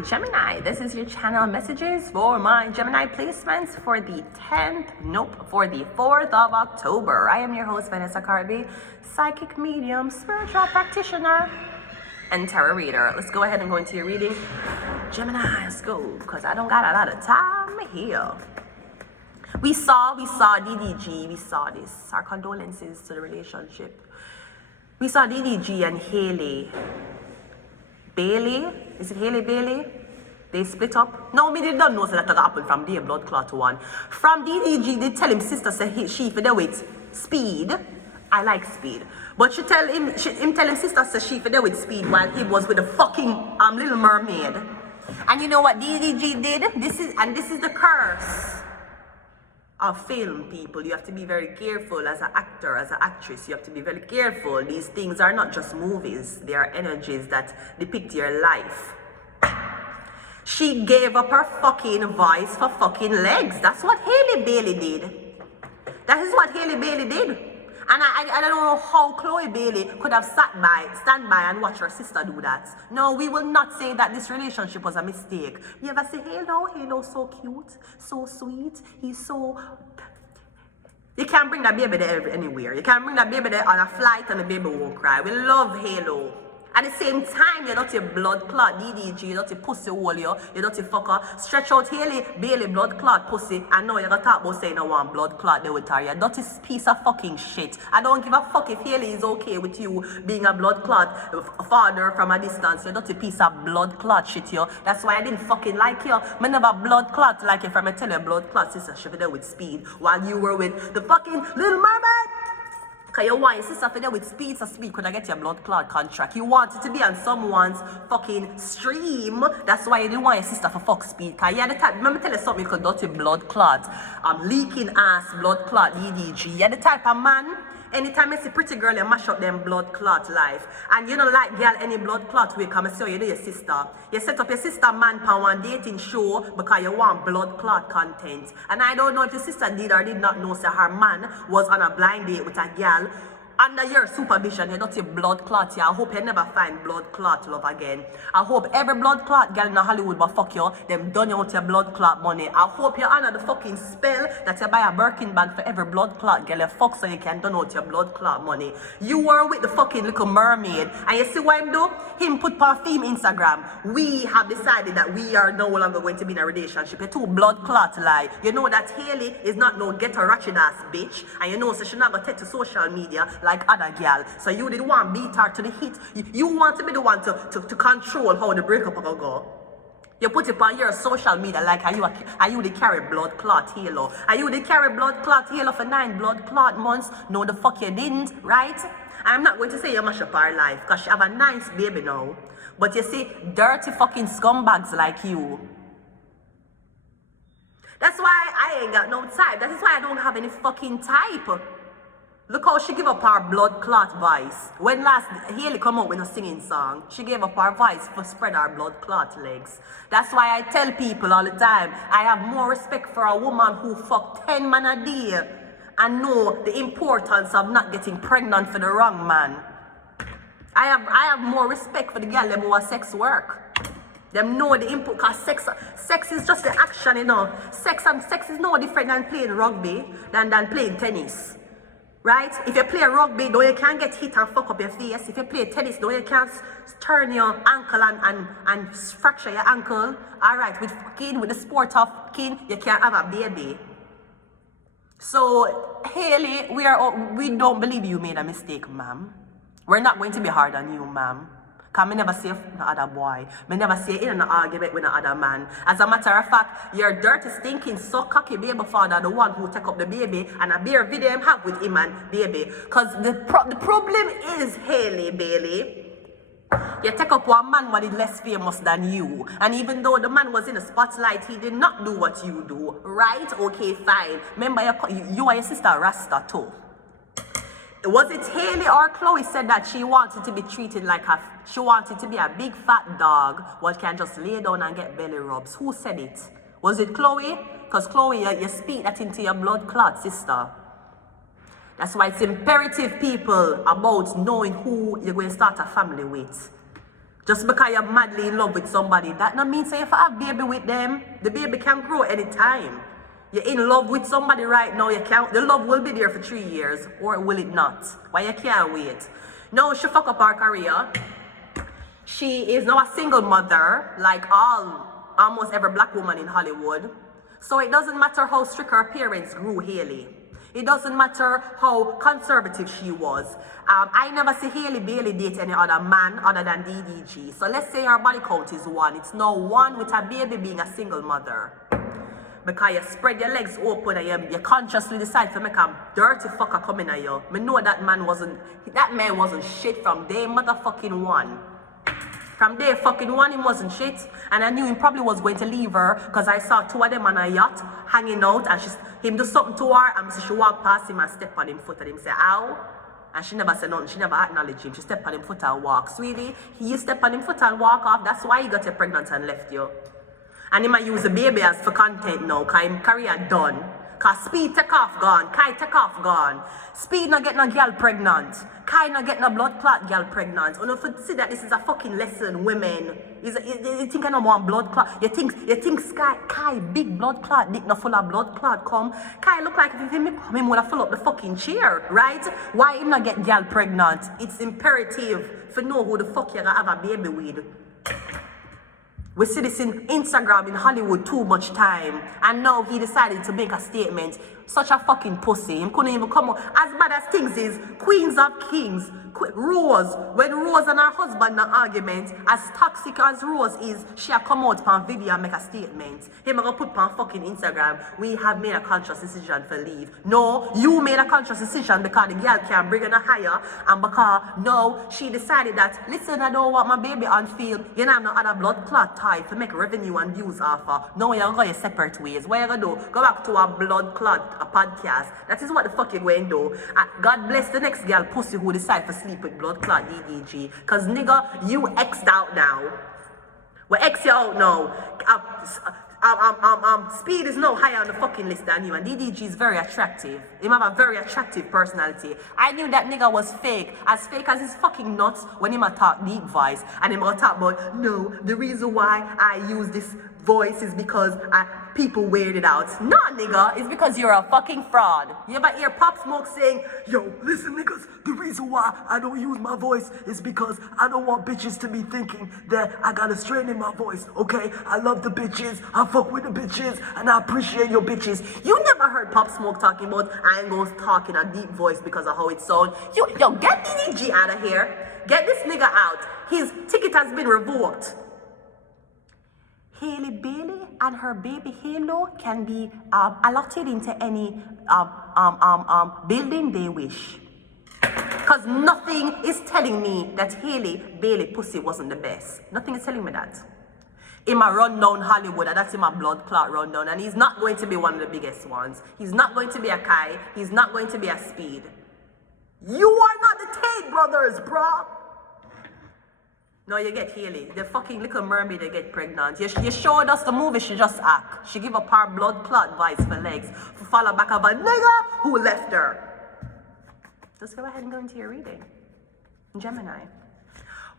Gemini, this is your channel messages for my Gemini placements for the 4th of October. I am your host, Vanessa Carby, psychic medium, spiritual practitioner, and tarot reader. Let's go ahead and go into your reading. Gemini, let's go, because I don't got a lot of time here. We saw DDG, we saw this. Our condolences to the relationship. We saw DDG and Haley. Bailey? Is it Haley Bailey? They split up? No, me did not know so that happened from their blood clot one. From DDG, they tell him sister say she for there with speed. I like speed. But him tell him sister say she for there with speed while he was with the fucking Little Mermaid. And you know what DDG did? This is the curse of film, people. You have to be very careful as an actor, as an actress. You have to be very careful. These things are not just movies. They are energies that depict your life. She gave up her fucking voice for fucking legs. That's what Haley Bailey did. That is what Haley Bailey did. And I don't know how Chloe Bailey could have stand by and watch her sister do that. No, we will not say that this relationship was a mistake. You ever say, Halo's so cute, so sweet, he's so... You can't bring that baby there anywhere. You can't bring that baby there on a flight and the baby won't cry. We love Halo. At the same time, you don't your blood clot, DDG, you don't your pussy hole, you don't your fucker. Stretch out Haley Bailey blood clot pussy. I know you're gonna talk about saying I want blood clot there with her. You dirty piece of fucking shit. I don't give a fuck if Haley is okay with you being a blood clot father from a distance. You dirty piece of blood clot shit, yo. That's why I didn't fucking like you. I never blood clot like you from a tell you blood clot sister she there with speed while you were with the fucking Little Mermaid. Because you want your sister for there with speed, so speed could I get your blood clot contract. You want it to be on someone's fucking stream. That's why you didn't want your sister for fuck speed. Because you're the type, remember tell you something, you could dirty blood clot. Leaking ass blood clot DDG. You're the type of man, anytime you see pretty girl, you mash up them blood clot life. And you don't like girl any blood clot way, come and see how you do your sister. You set up your sister man for one dating show because you want blood clot content. And I don't know if your sister did or did not know so her man was on a blind date with a girl. Under your supervision, you don't see blood clot here. I hope you never find blood clot love again. I hope every blood clot girl in Hollywood but fuck you, them done you out your blood clot money. I hope you honor the fucking spell that you buy a Birkin bag for every blood clot girl you fuck so you can done out your blood clot money. You were with the fucking Little Mermaid. And you see what him do? Him put perfume Instagram. We have decided that we are no longer going to be in a relationship. You two blood clot lie. You know that Haley is not no get a ratchet ass bitch. And you know so she not gonna take to social media like other girl. So you did want beat her to the hit. You want to be the one to control how the breakup will go. You put it on your social media like are you the carry blood clot halo? Are you the carry blood clot halo for 9 blood clot months? No the fuck you didn't, right? I'm not going to say you mash up her life because she have a nice baby now. But you see, dirty fucking scumbags like you. That's why I ain't got no type. That is why I don't have any fucking type. Look how she give up her blood clot voice. When last Haley come out with a singing song, she gave up her voice for spread her blood clot legs. That's why I tell people all the time, I have more respect for a woman who fuck 10 men a day and know the importance of not getting pregnant for the wrong man. I have more respect for the girl them who are sex work. Them know the input, cause sex is just the action, you know. Sex is no different than playing rugby than playing tennis. Right? If you play rugby, though you can't get hit and fuck up your face. If you play tennis, though you can't turn your ankle and fracture your ankle. Alright, with the sport of kin, you can't have a baby. So, Haley, we don't believe you made a mistake, ma'am. We're not going to be hard on you, ma'am. Because I never say no other boy. I never say in an argument with no other man. As a matter of fact, your dirty, stinking, so cocky baby father, the one who take up the baby, and a bare video him have with him and baby. Because the problem is, Haley Bailey, you take up one man who is less famous than you. And even though the man was in the spotlight, he did not do what you do. Right? Okay, fine. Remember, you and your sister Rasta too. Was it Haley or Chloe said that she wanted to be treated like she wanted to be a big fat dog what can just lay down and get belly rubs? Who said it? Was it Chloe? Because Chloe, you speak that into your blood clot sister. That's why it's imperative, people, about knowing who you're going to start a family with. Just because you're madly in love with somebody, that not mean say if I have baby with them, the baby can grow anytime. You're in love with somebody right now, you can't, the love will be there for 3 years, or will it not? Why you can't wait? No, she fuck up her career. She is now a single mother, like almost every black woman in Hollywood. So it doesn't matter how strict her parents grew Haley. It doesn't matter how conservative she was. I never see Haley Bailey date any other man other than DDG. So let's say her body count is 1. It's now 1 with a baby being a single mother. Because you spread your legs open and you consciously decide to make a dirty fucker come in at you. I know that man wasn't shit from day motherfucking 1. From day fucking 1, he wasn't shit. And I knew he probably was going to leave her because I saw 2 of them on a yacht hanging out and him do something to her and she walked past him and step on him foot and him say, ow. And she never said nothing, she never acknowledged him. She stepped on him foot and walk. Sweetie, you step on him foot and walk off. That's why he got you pregnant and left you. And he might use the baby as for content now because his career done. Because Speed take off gone, Kai take off gone. Speed not get no girl pregnant. Kai not get no blood clot girl pregnant. You know, if you see that this is a fucking lesson, women. You think I don't want blood clot? You think Kai big blood clot, dick no full of blood clot come. Kai look like if him come, him would fill up the fucking chair, right? Why him not get girl pregnant? It's imperative for know who the fuck you gonna have a baby with. We see this in Instagram in Hollywood too much time. And now he decided to make a statement. Such a fucking pussy. He couldn't even come out. As bad as things is, Queens of Kings, Rose, when Rose and her husband in an argument, as toxic as Rose is, she'll come out on video and make a statement. Him gonna put on fucking Instagram, we have made a conscious decision for leave. No, you made a conscious decision because the girl can't bring her higher, and because no, she decided that, listen, I don't want my baby on field, you know, have no other blood clot type to make revenue and views off her. No, you're going your separate ways. What you gonna do? Go back to a blood clot, a podcast. That is what the fuck you're going to do. God bless the next girl pussy who decide to sleep with blood clot DDG. Cause nigga, you X'd out now. We X you out now. Speed is no higher on the fucking list than you, and DDG is very attractive. He have a very attractive personality. I knew that nigga was fake as his fucking nuts when he talk deep voice, and he talk about, no, the reason why I use this voice is because people weird it out. No, nigga, it's because you're a fucking fraud. You ever hear Pop Smoke saying, yo, listen, niggas, the reason why I don't use my voice is because I don't want bitches to be thinking that I got a strain in my voice, okay? I love the bitches, I fuck with the bitches, and I appreciate your bitches. You never heard Pop Smoke talking about, I ain't gonna talk in a deep voice because of how it sounds. Yo, get DDG out of here. Get this nigga out. His ticket has been revoked. Haley Bailey and her baby Halo can be allotted into any building they wish. Because nothing is telling me that Haley Bailey pussy wasn't the best. Nothing is telling me that. In my rundown Hollywood, and that's in my blood clot rundown, and he's not going to be one of the biggest ones. He's not going to be a Kai. He's not going to be a Speed. You are not the Tate brothers, bro. No, you get Haley. The fucking Little Mermaid, they get pregnant. You showed us the movie, she just act. She give up her blood clot vice for legs. For follow back of a nigga who left her. Just go ahead and go into your reading. Gemini.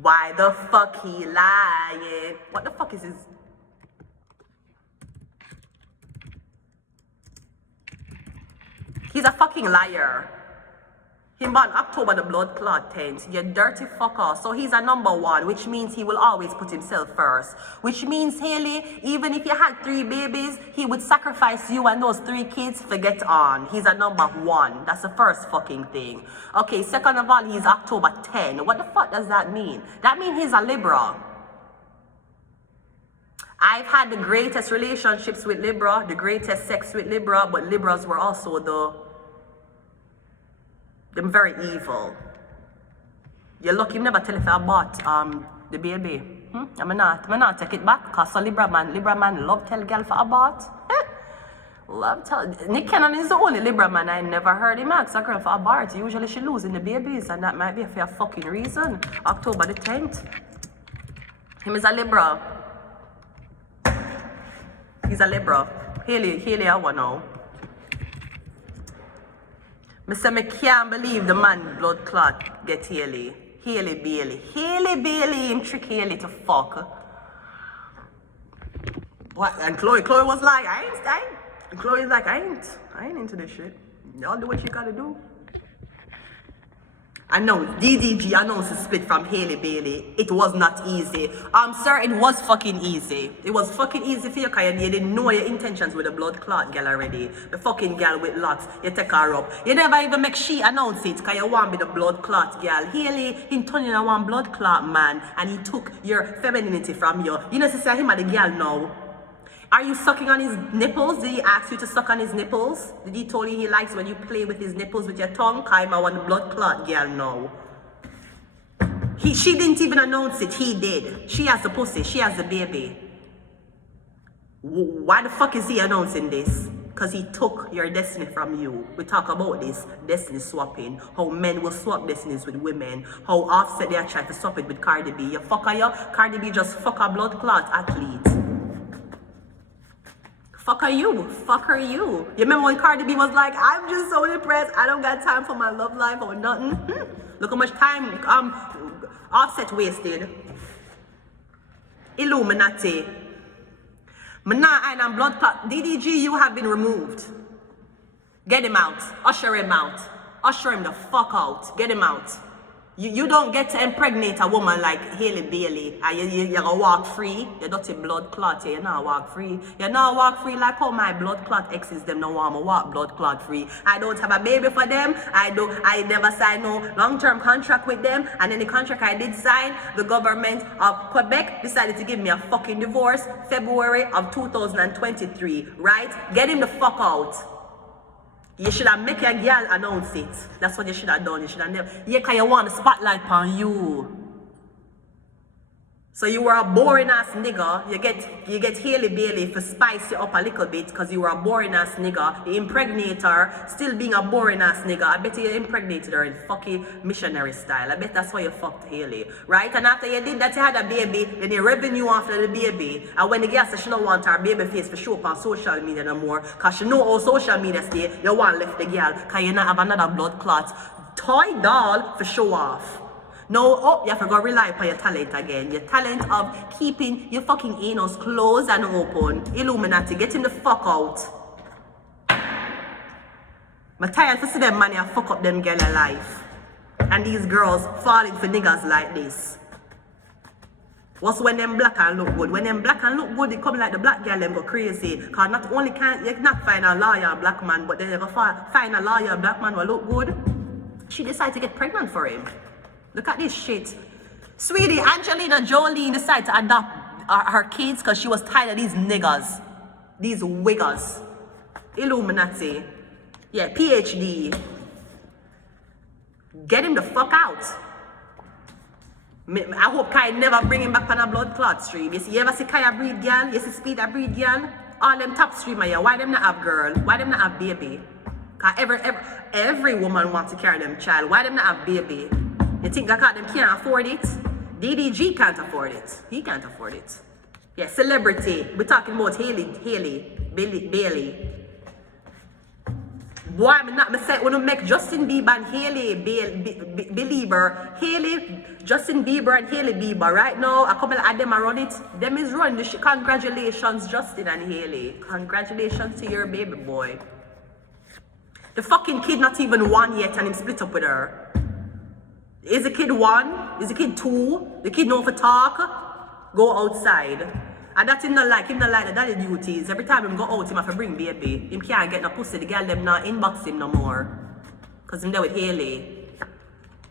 Why the fuck he lying? What the fuck is his... He's a fucking liar. Him born October the blood clot 10th. You dirty fucker. So he's a number 1, which means he will always put himself first. Which means, Haley, even if you had 3 babies, he would sacrifice you and those 3 kids for get on. He's a number 1. That's the first fucking thing. Okay, second of all, he's October 10. What the fuck does that mean? That means he's a Libra. I've had the greatest relationships with Libra, the greatest sex with Libra, but Libras were also them very evil. You're lucky him never tell if I bought the baby. I'm not take it back because a Libra man love tell girl for abort. Love tell. Nick Cannon is the only Libra man I never heard him ask a girl for abort. Usually she losing the babies, and that might be for a fucking reason. October the 10th. Him is a Libra. He's a Libra. Haley I want now. I say I can't believe the man blood clot get Haley. Haley Bailey. Haley Bailey, him trick Haley to fuck. What? And Chloe was like, I ain't. Chloe's like, I ain't into this shit. Y'all do what you gotta do. I know, DDG announced a split from Haley Bailey. It was not easy. Sir, it was fucking easy. It was fucking easy for you because you didn't know your intentions with the blood clot girl already. The fucking girl with locks, you take her up. You never even make she announce it because you want to be the blood clot girl. Haley, he turned in a one blood clot man and he took your femininity from you. You know, say him and the girl now. Are you sucking on his nipples? Did he ask you to suck on his nipples? Did he tell you he likes when you play with his nipples with your tongue? I want the blood clot girl now. She didn't even announce it. He did. She has the pussy. She has the baby. Why the fuck is he announcing this? Because he took your destiny from you. We talk about this, destiny swapping. How men will swap destinies with women. How Offset they are trying to swap it with Cardi B. You fucker you. Cardi B just fuck a blood clot athlete. Fucker you. You remember when Cardi B was like, I'm just so depressed, I don't got time for my love life or nothing. Look how much time Offset wasted. Illuminati. And blood clot. DDG, you have been removed. Get him out. Usher him out. Usher him the fuck out. Get him out. You don't get to impregnate a woman like Haley Bailey and you're gonna walk free. You dirty blood clot, you're not walk free. You're not walk free like how my blood clot exes them don't want me walk blood clot free. I don't have a baby for them. I never signed no long-term contract with them. And then the contract I did sign, the government of Quebec decided to give me a fucking divorce February of 2023. Right? Get him the fuck out. You should have make a girl announce it. That's what you should have done. You should have never. Yeah, because you want the spotlight on you. So you were a boring ass nigga. You get Haley Bailey to spice you up a little bit because you were a boring ass nigga. You impregnate her, still being a boring ass nigga. I bet you impregnated her in fucking missionary style. I bet that's why you fucked Haley. Right? And after you did that, you had a baby, then you revenue after the baby. And when the girl said she don't want her baby face to show up on social media no more, because she know how social media stay, you want left the girl because you not have another blood clot toy doll for show off. No, you have to go rely upon your talent again. Your talent of keeping your fucking anus closed and open. Illuminati, get him the fuck out. I'm tired to see them money and fuck up them girl life. And these girls falling for niggas like this. What's when them black and look good? When them black and look good, they come like the black girl them go crazy. Cause not only can you not find a lawyer black man, but then you go find a lawyer black man who look good. She decided to get pregnant for him. Look at this shit. Sweetie, Angelina Jolie decided to adopt her kids because she was tired of these niggas. These wiggers. Illuminati. Yeah, PhD. Get him the fuck out. I hope Kai never bring him back on a blood clot stream. You ever see Kai breed girl? You see Speed a breed girl? All them top streamer here, why them not have girl? Why them not have baby? Cause every woman wants to carry them child. Why them not have baby? You think that them can't afford it? DDG can't afford it. He can't afford it. Yeah, celebrity. We're talking about Haley Bailey. Boy, I'm not say when you make Justin Bieber and Justin Bieber and Haley Bieber right now, a couple of them are run it. Them is run the shit. Congratulations, Justin and Haley. Congratulations to your baby boy. The fucking kid not even one yet and him split up with her. Is the kid one? Is the kid two? The kid know for talk? Go outside. And that's him not like the daddy duties. Every time him go out, him have to bring baby. Him can't get no pussy. The girl them not inbox him no more. Cause him there with Haley.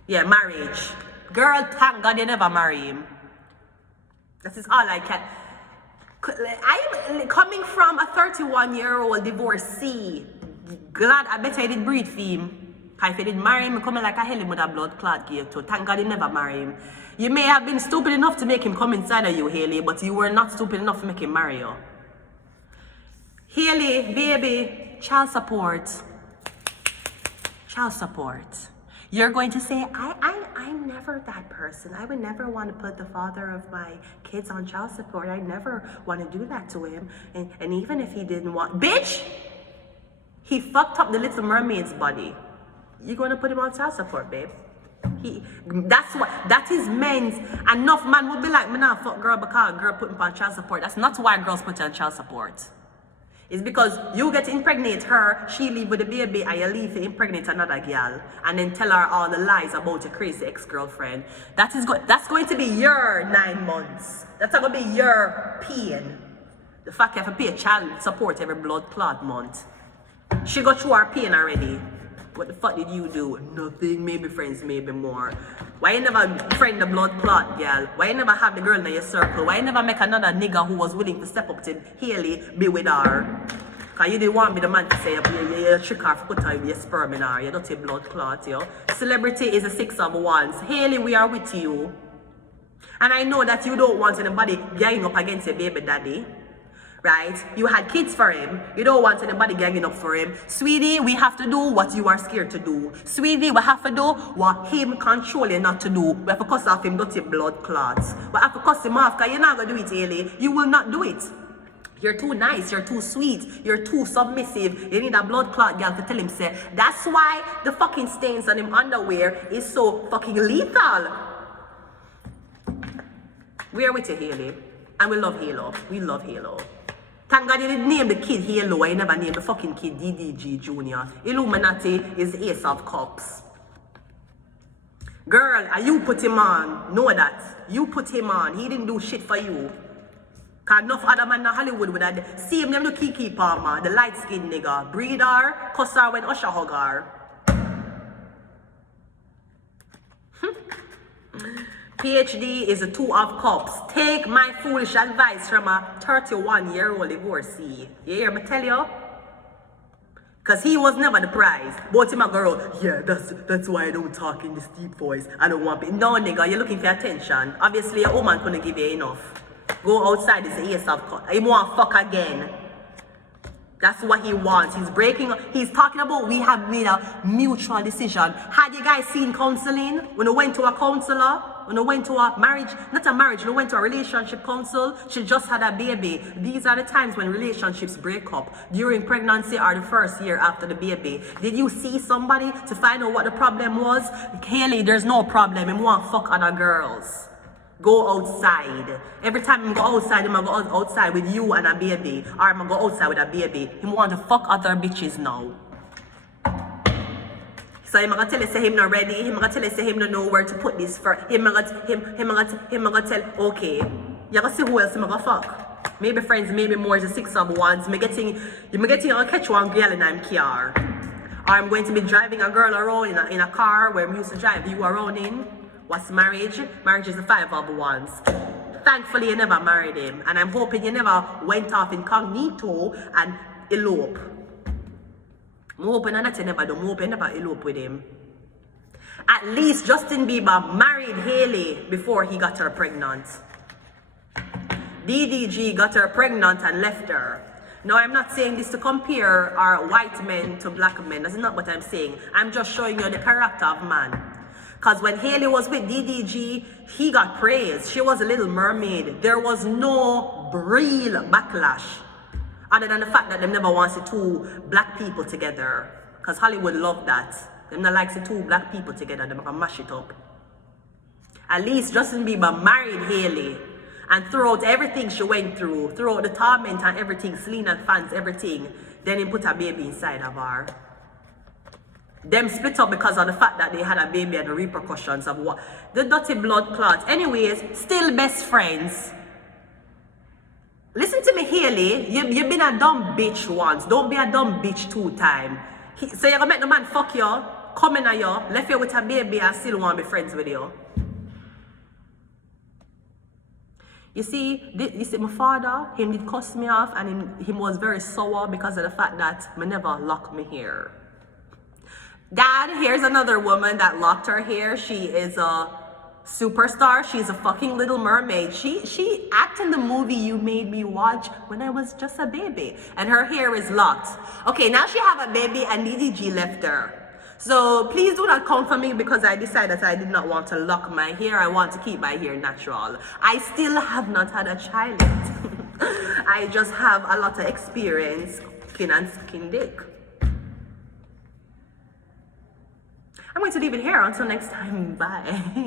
Yeah, marriage. Girl, thank God you never marry him. That is all I can. I'm coming from a 31-year-old divorcee. Glad I bet I did breed for him. If you didn't marry him, coming like a hell with a blood clot gave to. Thank God you never marry him. You may have been stupid enough to make him come inside of you, Haley, but you were not stupid enough to make him marry you. Haley, baby, child support. Child support. You're going to say, I'm never that person. I would never want to put the father of my kids on child support. I never want to do that to him. And even if he didn't want... Bitch! He fucked up the Little Mermaid's body. You're going to put him on child support, babe. That is men's. Enough man would be like, me nah fuck girl because girl put me on child support. That's not why girls put you on child support. It's because you get to impregnate her, she leave with the baby, and you leave to impregnate another girl, and then tell her all the lies about your crazy ex-girlfriend. That's going to be your 9 months. That's going to be your pain. The fact you have to pay child support every blood clot month. She got through her pain already. What the fuck did you do? Nothing, maybe friends, maybe more. Why you never friend the blood clot girl? Why you never have the girl in your circle? Why you never make another nigga who was willing to step up to Haley be with her? Cause you didn't want me the man to say you trick her for put her with your sperm in her. You don't take blood clot, yo. Celebrity is a 6 of wands. Haley, we are with you. And I know that you don't want anybody gang up against your baby daddy. Right? You had kids for him. You don't want anybody ganging up for him. Sweetie, we have to do what you are scared to do. Sweetie, we have to do what him control you not to do. We have to cuss off him dirty blood clots. We have to cuss him off because you're not going to do it, Haley. You will not do it. You're too nice. You're too sweet. You're too submissive. You need a blood clot girl to tell him, say, that's why the fucking stains on him underwear is so fucking lethal. We are with you, Haley. And we love Halo. We love Halo. Thank God you didn't name the kid Halo. I never named the fucking kid DDG Jr. Illuminati is Ace of Cups. Girl, you put him on. Know that. You put him on. He didn't do shit for you. Cause enough other man in Hollywood with that. See him, them the Kiki Palmer, the light-skinned nigga. Breed her, cuss her when Usher hug her. PhD is a 2 of cups. Take my foolish advice from a 31-year-old divorcee. You hear me tell you? Because he was never the prize. But him a girl, yeah, that's why I don't talk in this deep voice. I don't want it. No, nigga, you're looking for attention. Obviously, a woman couldn't give you enough. Go outside, is the Ace of Cups. He want fuck again. That's what he wants. He's breaking up. He's talking about we have made a mutual decision. Had you guys seen counseling? When you went to a counselor? When you went to a marriage, not a marriage, when you went to a relationship counsel, she just had a baby. These are the times when relationships break up. During pregnancy or the first year after the baby. Did you see somebody to find out what the problem was? Haley, there's no problem. He want fuck other girls. Go outside. Every time I go outside, I'm go outside with you and a baby. Or I'm go outside with a baby. He want to fuck other bitches now. So I'm gonna tell you say him not ready. I'm gonna tell you say him not know where to put this for. I'm gonna tell, okay. You gonna see who else I'm gonna fuck. Maybe friends, maybe more than 6 of wands. I'm getting I'll catch one girl in a car. Or I'm going to be driving a girl around in a car where we used to drive you around in. What's marriage? Marriage is the 5 of wands. Thankfully, you never married him. And I'm hoping you never went off incognito and elope. I'm hoping that you never do. I'm hoping you never elope with him. At least Justin Bieber married Haley before he got her pregnant. DDG got her pregnant and left her. Now, I'm not saying this to compare our white men to black men. That's not what I'm saying. I'm just showing you the character of man. Because when Haley was with DDG, he got praised. She was a little mermaid. There was no real backlash. Other than the fact that they never want to see 2 black people together. Because Hollywood love that. They not like to see 2 black people together. They can mash it up. At least Justin Bieber married Haley. And throughout everything she went through, throughout the torment and everything, Selena fans, everything, then he put a baby inside of her. Them split up because of the fact that they had a baby and the repercussions of what the dirty blood clots. Anyways, still best friends. Listen to me, Haley. You've been a dumb bitch once. Don't be a dumb bitch 2 times. So you're gonna make the man fuck you, come in at you, left you with a baby and still want to be friends with you. You see my father, him did cuss me off and him was very sour because of the fact that I never locked my hair. Dad, here's another woman that locked her hair. She is a superstar. She's a fucking Little Mermaid. She acted in the movie you made me watch when I was just a baby. And her hair is locked. Okay, now she have a baby and DDG left her. So please do not come for me because I decided that I did not want to lock my hair. I want to keep my hair natural. I still have not had a child yet. I just have a lot of experience skin and skin dick. I'm going to leave it here. Until next time, bye.